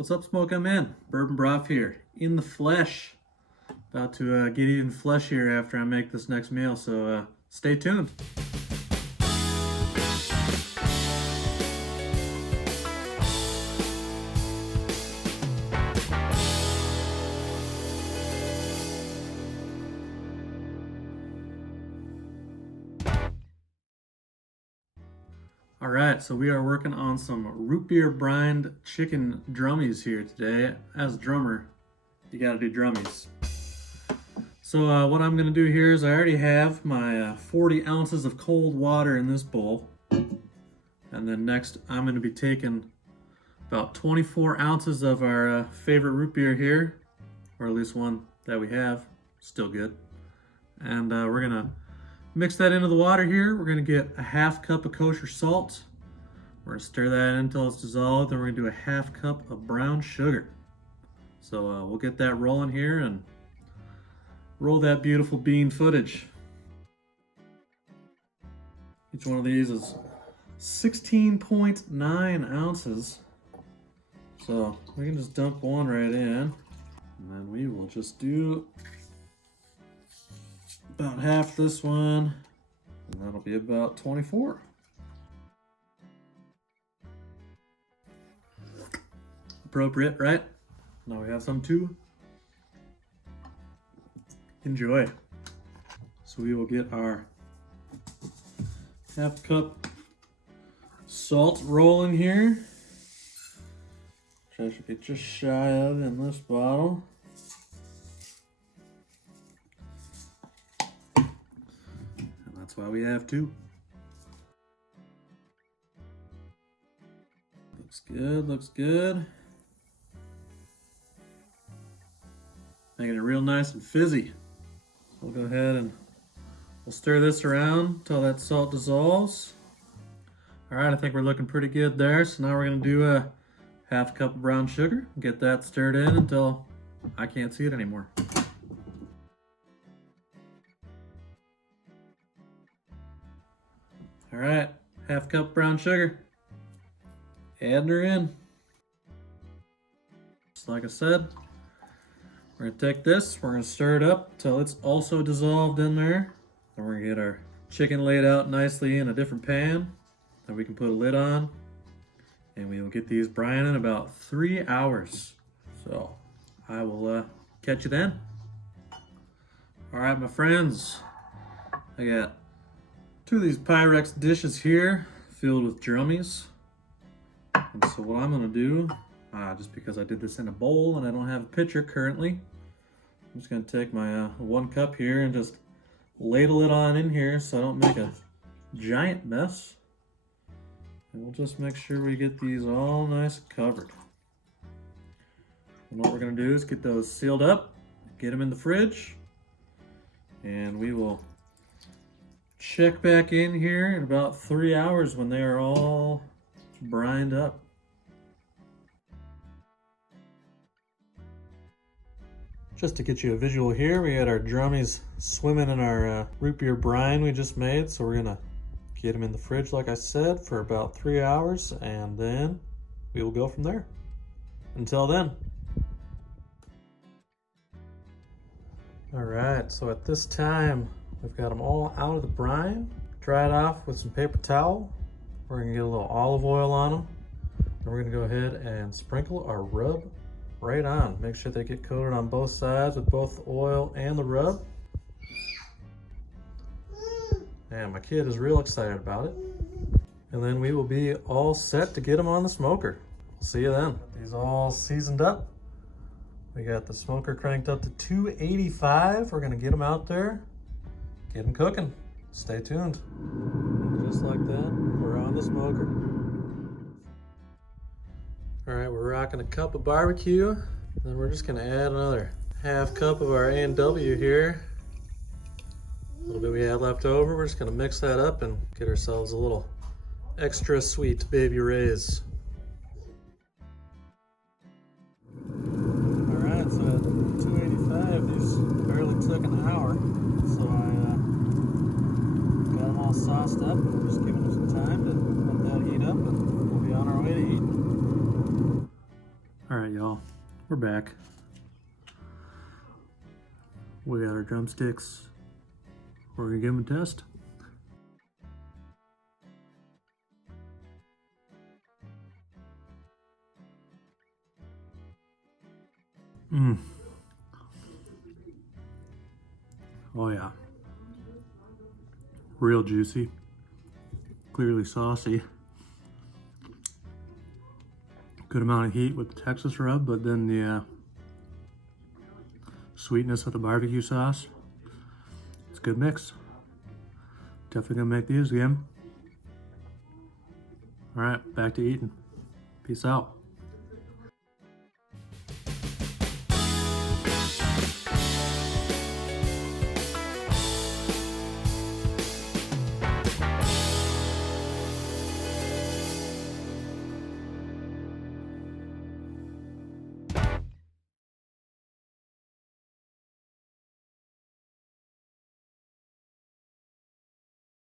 What's up, Smoke? I'm in. Bourbon Brawf here, in the flesh. About to get even fleshier after I make this next meal, so stay tuned. Alright, so we are working on some root beer brined chicken drummies here today. As a drummer, you gotta do drummies. So what I'm gonna do here is I already have my 40 ounces of cold water in this bowl. And then next I'm gonna be taking about 24 ounces of our favorite root beer here, or at least one that we have, still good. And we're gonna mix that into the water here. We're gonna get a half cup of kosher salt. We're gonna stir that in until it's dissolved. Then we're gonna do a half cup of brown sugar. So we'll get that rolling here and roll that beautiful bean footage. Each one of these is 16.9 ounces. So we can just dump one right in. And then we will just do about half this one, and that'll be about 24. Appropriate, right? Now we have some to enjoy. So we will get our half cup salt rolling here, which I should be just shy of in this bottle. That's why we have two. Looks good, looks good. Making it real nice and fizzy. We'll go ahead and we'll stir this around until that salt dissolves. All right, I think we're looking pretty good there. So now we're gonna do a half cup of brown sugar. Get that stirred in until I can't see it anymore. All right, half cup brown sugar. Adding her in. Just like I said, we're gonna take this, we're gonna stir it up till it's also dissolved in there. Then we're gonna get our chicken laid out nicely in a different pan that we can put a lid on. And we will get these brine in about 3 hours. So I will catch you then. All right, my friends, I got two of these Pyrex dishes here filled with drummies. And so what I'm gonna do, just because I did this in a bowl and I don't have a pitcher currently, I'm just gonna take my 1 cup here and just ladle it on in here so I don't make a giant mess. And we'll just make sure we get these all nice and covered. And what we're gonna do is get those sealed up, get them in the fridge, and we will check back in here in about 3 hours when they are all brined up. Just to get you a visual here, we had our drummies swimming in our root beer brine we just made. So we're gonna get them in the fridge, like I said, for about 3 hours, and then we will go from there. Until then. All right, so at this time, we've got them all out of the brine. Dry it off with some paper towel. We're gonna get a little olive oil on them. Then we're gonna go ahead and sprinkle our rub right on. Make sure they get coated on both sides with both the oil and the rub. And my kid is real excited about it. And then we will be all set to get them on the smoker. We'll see you then. These all seasoned up. We got the smoker cranked up to 285. We're gonna get them out there, get them cooking. Stay tuned. And just like that, we're on the smoker. All right, we're rocking a cup of barbecue. Then we're just gonna add another half cup of our A&W here. A little bit we had left over. We're just gonna mix that up and get ourselves a little extra sweet baby rays. All right, so at 285, these barely took an hour. So I got them all sauced up, and we're just giving them some time to let that heat up, and we'll be on our way to eating. All right, y'all, we're back. We got our drumsticks. We're gonna give them a test. Oh yeah. Real juicy. Clearly saucy. Good amount of heat with the Texas rub, but then the sweetness of the barbecue sauce. It's a good mix. Definitely gonna make these again. All right, back to eating. Peace out.